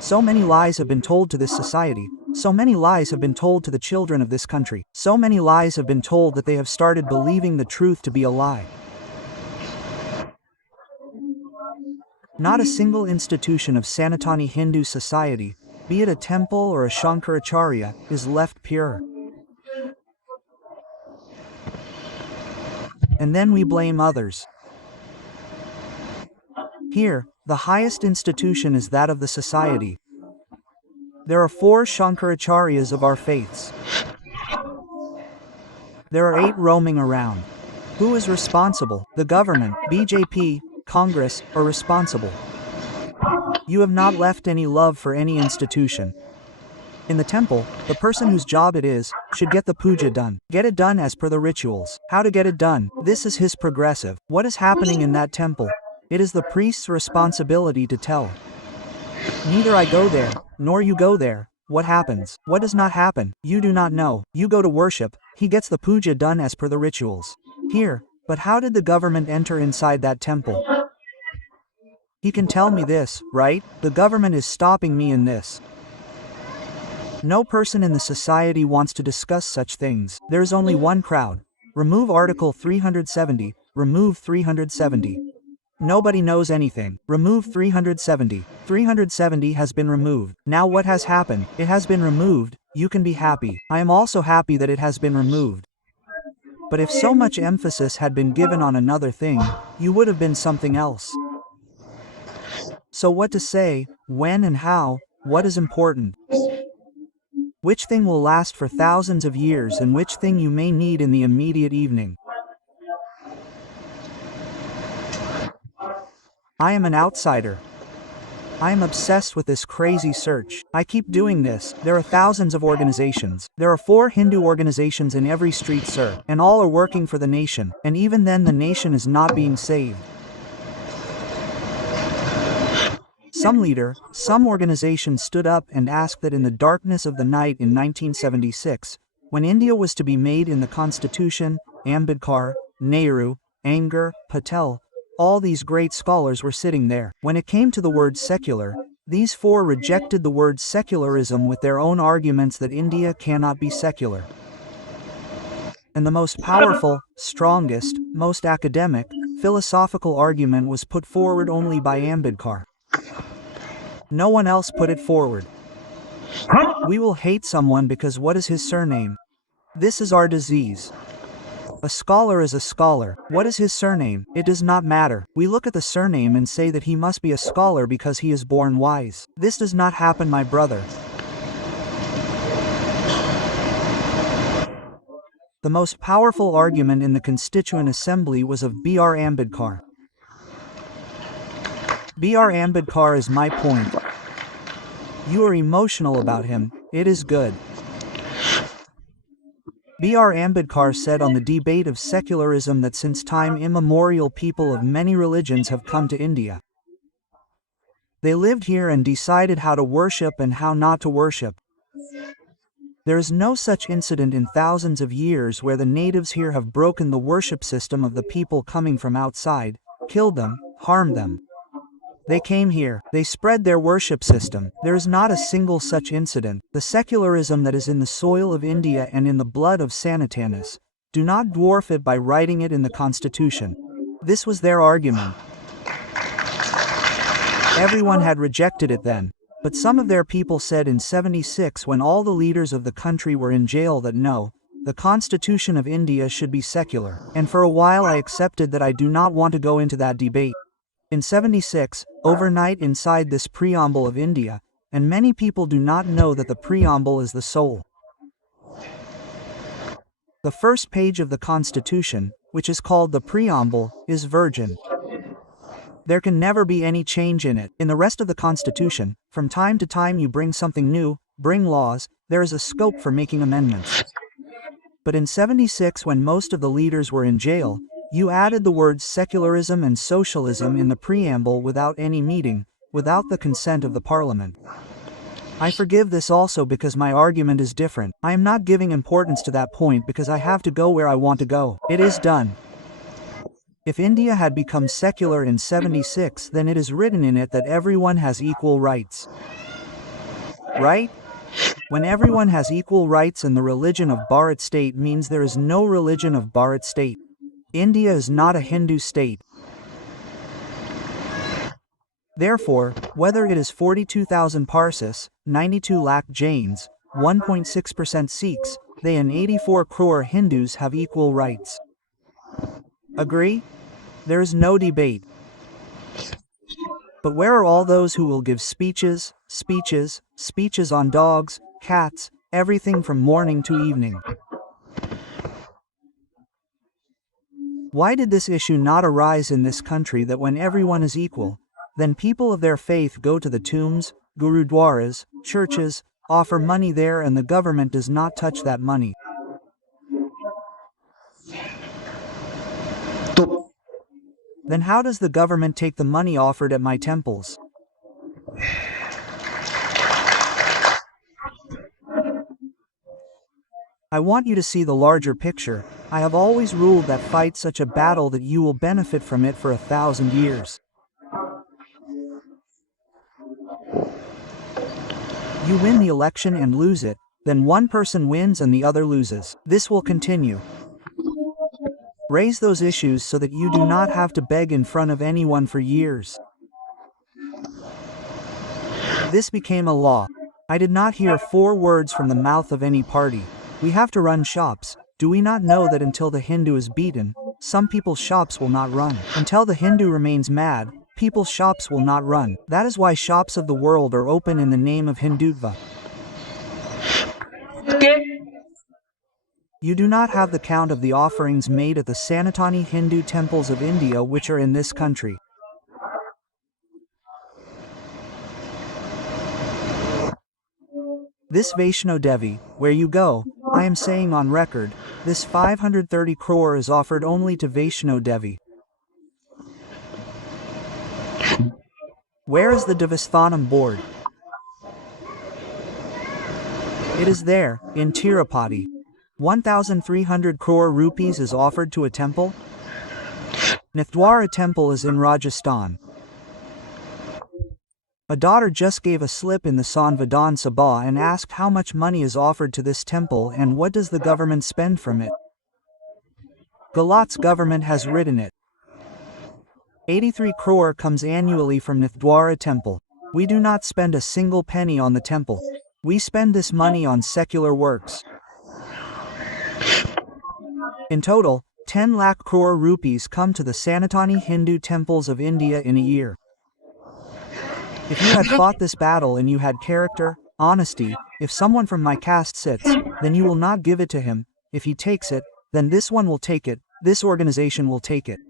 So many lies have been told to this society. So many lies have been told to the children of this country. So many lies have been told that they have started believing the truth to be a lie. Not a single institution of Sanatani Hindu society, be it a temple or a Shankaracharya, is left pure. And then we blame others. Here, the highest institution is that of the society. There are 4 Shankaracharyas of our faiths. There are 8 roaming around. Who is responsible? The government, BJP, Congress, are responsible. You have not left any love for any institution. In the temple, the person whose job it is, should get the puja done. Get it done as per the rituals. How to get it done? This is his progressive. What is happening in that temple? It is the priest's responsibility to tell. Neither I go there, nor you go there. What happens? What does not happen? You do not know. You go to worship, he gets the puja done as per the rituals. Here, but how did the government enter inside that temple? He can tell me this, right? The government is stopping me in this. No person in the society wants to discuss such things. There is only one crowd. Remove Article 370, remove 370. Nobody knows anything. Remove 370. 370 has been removed. Now what has happened? It has been removed. You can be happy. I am also happy that it has been removed. But if so much emphasis had been given on another thing, you would have been something else. So what to say, when and how, what is important? Which thing will last for thousands of years and which thing you may need in the immediate evening? I am an outsider. I am obsessed with this crazy search. I keep doing this. There are thousands of organizations. There are 4 Hindu organizations in every street, sir, and all are working for the nation, and even then the nation is not being saved. Some leader, some organization stood up and asked that in the darkness of the night in 1976, when India was to be made in the Constitution, Ambedkar, Nehru, Anger, Patel, all these great scholars were sitting there. When it came to the word secular, these 4 rejected the word secularism with their own arguments that India cannot be secular. And the most powerful, strongest, most academic, philosophical argument was put forward only by Ambedkar. No one else put it forward. We will hate someone because what is his surname? This is our disease. A scholar is a scholar. What is his surname? It does not matter. We look at the surname and say that he must be a scholar because he is born wise. This does not happen, my brother. The most powerful argument in the Constituent Assembly was of B.R. Ambedkar. B.R. Ambedkar is my point. You are emotional about him. It is good. B.R. Ambedkar said on the debate of secularism that since time immemorial people of many religions have come to India. They lived here and decided how to worship and how not to worship. There is no such incident in thousands of years where the natives here have broken the worship system of the people coming from outside, killed them, harmed them. They came here, they spread their worship system. There is not a single such incident. The secularism that is in the soil of India and in the blood of Sanatanis, do not dwarf it by writing it in the Constitution. This was their argument. Everyone had rejected it then. But some of their people said in 76 when all the leaders of the country were in jail that no, the Constitution of India should be secular. And for a while I accepted that I do not want to go into that debate. In 76, overnight inside this preamble of India, and many people do not know that the preamble is the soul. The first page of the Constitution, which is called the preamble, is virgin. There can never be any change in it. In the rest of the Constitution, from time to time you bring something new, bring laws, there is a scope for making amendments. But in 76 when most of the leaders were in jail, you added the words secularism and socialism in the preamble without any meeting, without the consent of the parliament. I forgive this also because my argument is different. I am not giving importance to that point because I have to go where I want to go. It is done. If India had become secular in 76, then it is written in it that everyone has equal rights. right? When everyone has equal rights and the religion of Bharat state means there is no religion of Bharat state. India is not a Hindu state. Therefore, whether it is 42,000 Parsis, 92 lakh Jains, 1.6% Sikhs, they and 84 crore Hindus have equal rights. Agree? There is no debate. But where are all those who will give speeches on dogs, cats, everything from morning to evening? Why did this issue not arise in this country that when everyone is equal, then people of their faith go to the tombs, gurudwaras, churches, offer money there and the government does not touch that money? Then how does the government take the money offered at my temples? I want you to see the larger picture. I have always ruled that fight such a battle that you will benefit from it for 1,000 years. You win the election and lose it, then one person wins and the other loses. This will continue. Raise those issues so that you do not have to beg in front of anyone for years. This became a law. I did not hear 4 words from the mouth of any party. We have to run shops. Do we not know that until the Hindu is beaten, some people's shops will not run? Until the Hindu remains mad, people's shops will not run. That is why shops of the world are open in the name of Hindutva. You do not have the count of the offerings made at the Sanatani Hindu temples of India which are in this country. This Vaishno Devi, where you go, I am saying on record, this 530 crore is offered only to Vaishno Devi. Where is the Devasthanam board? It is there, in Tirupati. 1,300 crore rupees is offered to a temple? Nathdwara temple is in Rajasthan. A daughter just gave a slip in the Sanvidhan Sabha and asked how much money is offered to this temple and what does the government spend from it. Galat's government has written it. 83 crore comes annually from Nathdwara temple. We do not spend a single penny on the temple. We spend this money on secular works. In total, 10 lakh crore rupees come to the Sanatani Hindu temples of India in a year. If you had fought this battle and you had character, honesty, if someone from my caste sits, then you will not give it to him. If he takes it, then this one will take it, this organization will take it.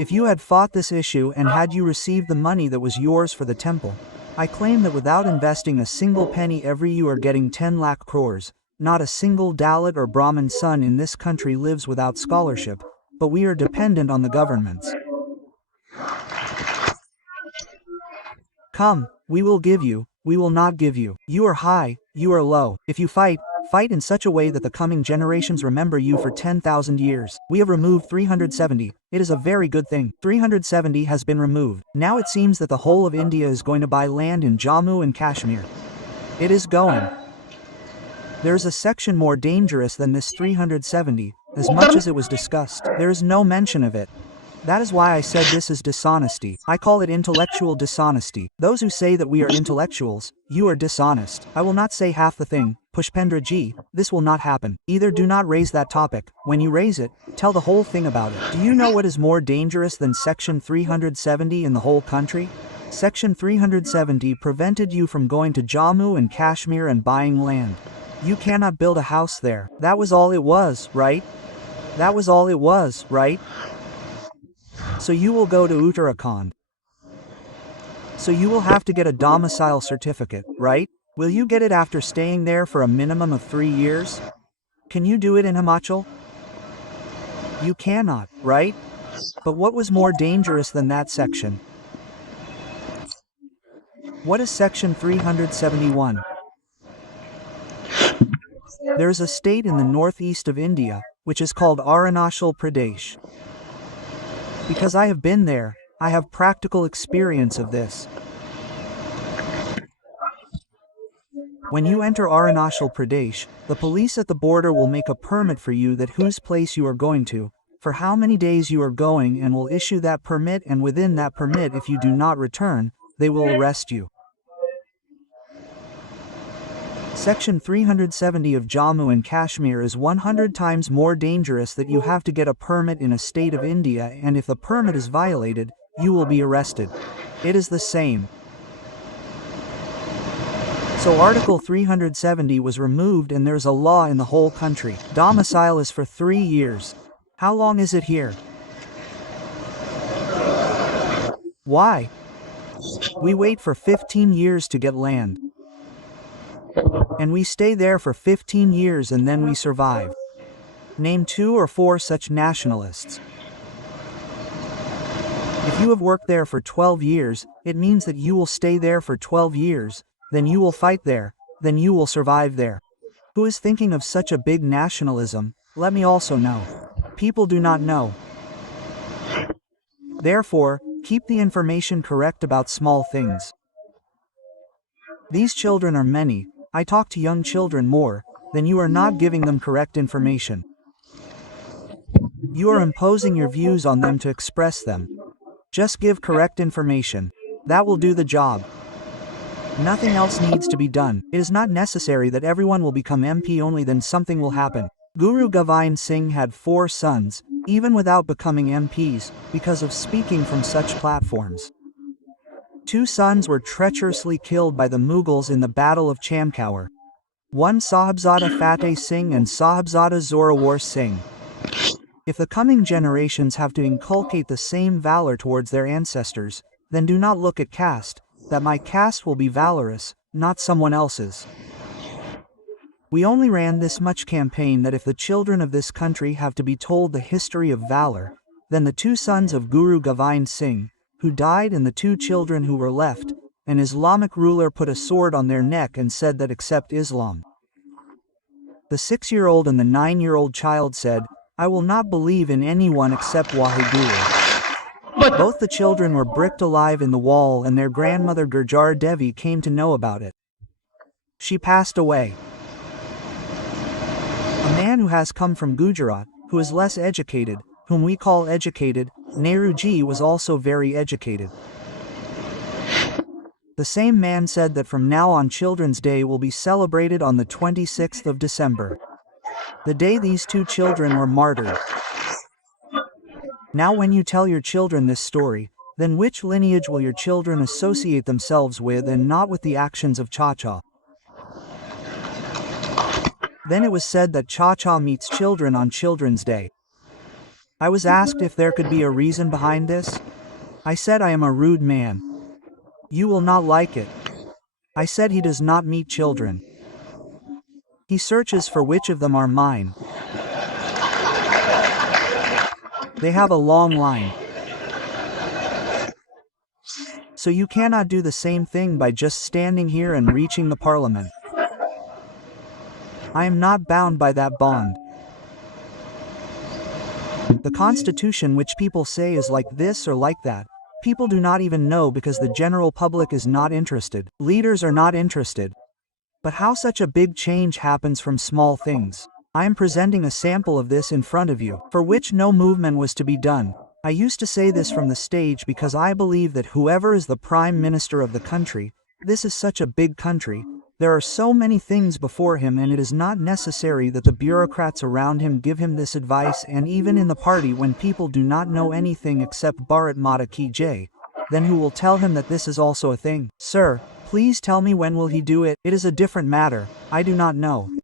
If you had fought this issue and had you received the money that was yours for the temple, I claim that without investing a single penny every you are getting 10 lakh crores. Not a single Dalit or Brahmin son in this country lives without scholarship, but we are dependent on the governments. Come, we will give you, we will not give you. You are high, you are low. If you fight, fight in such a way that the coming generations remember you for 10,000 years. We have removed 370. It is a very good thing. 370 has been removed. Now it seems that the whole of India is going to buy land in Jammu and Kashmir. It is going. There is a section more dangerous than this 370, as much as it was discussed. There is no mention of it. That is why I said this is dishonesty. I call it intellectual dishonesty. Those who say that we are intellectuals, you are dishonest. I will not say half the thing. Pushpendra ji, this will not happen. Either do not raise that topic. When you raise it, tell the whole thing about it. Do you know what is more dangerous than Section 370 in the whole country? Section 370 prevented you from going to Jammu and Kashmir and buying land. You cannot build a house there. That was all it was, right? That was all it was, right? So you will go to Uttarakhand. So you will have to get a domicile certificate, right? Will you get it after staying there for a minimum of 3 years? Can you do it in Himachal? You cannot, right? But what was more dangerous than that section? What is Section 371? There is a state in the northeast of India, which is called Arunachal Pradesh. Because I have been there, I have practical experience of this. When you enter Arunachal Pradesh, the police at the border will make a permit for you that whose place you are going to, for how many days you are going, and will issue that permit, and within that permit if you do not return, they will arrest you. Section 370 of Jammu and Kashmir is 100 times more dangerous that you have to get a permit in a state of India, and if the permit is violated, you will be arrested. It is the same. So Article 370 was removed and there's a law in the whole country. Domicile is for 3 years. How long is it here? Why? We wait for 15 years to get land. And we stay there for 15 years and then we survive. Name 2 or 4 such nationalists. If you have worked there for 12 years, it means that you will stay there for 12 years, then you will fight there, then you will survive there. Who is thinking of such a big nationalism? Let me also know. People do not know. Therefore, keep the information correct about small things. These children are many. I talk to young children more, then you are not giving them correct information. You are imposing your views on them to express them. Just give correct information. That will do the job. Nothing else needs to be done. It is not necessary that everyone will become MP, only then something will happen. Guru Govind Singh had 4 sons, even without becoming MPs, because of speaking from such platforms. 2 sons were treacherously killed by the Mughals in the Battle of Chamkaur. One Sahibzada Fateh Singh and Sahibzada Zorawar Singh. If the coming generations have to inculcate the same valor towards their ancestors, then do not look at caste, that my caste will be valorous, not someone else's. We only ran this much campaign that if the children of this country have to be told the history of valor, then the 2 sons of Guru Govind Singh, who died, and the 2 children who were left, an Islamic ruler put a sword on their neck and said that accept Islam. The 6-year-old and the 9-year-old child said, I will not believe in anyone except Waheguru. Both the children were bricked alive in the wall, and their grandmother Gurjar Devi came to know about it. She passed away. A man who has come from Gujarat, who is less educated, whom we call educated, Nehruji was also very educated. The same man said that from now on Children's Day will be celebrated on the 26th of December. The day these 2 children were martyred. Now when you tell your children this story, then which lineage will your children associate themselves with, and not with the actions of Chacha? Then it was said that Chacha meets children on Children's Day. I was asked if there could be a reason behind this. I said I am a rude man. You will not like it. I said he does not meet children. He searches for which of them are mine. They have a long line. So you cannot do the same thing by just standing here and reaching the parliament. I am not bound by that bond. The constitution, which people say is like this or like that, people do not even know because the general public is not interested. Leaders are not interested. But how such a big change happens from small things? I am presenting a sample of this in front of you, for which no movement was to be done. I used to say this from the stage because I believe that whoever is the Prime Minister of the country, this is such a big country, there are so many things before him, and it is not necessary that the bureaucrats around him give him this advice. And even in the party, when people do not know anything except Bharat Mata Ki Jai, then who will tell him that this is also a thing? Sir, please tell me when will he do it? It is a different matter, I do not know.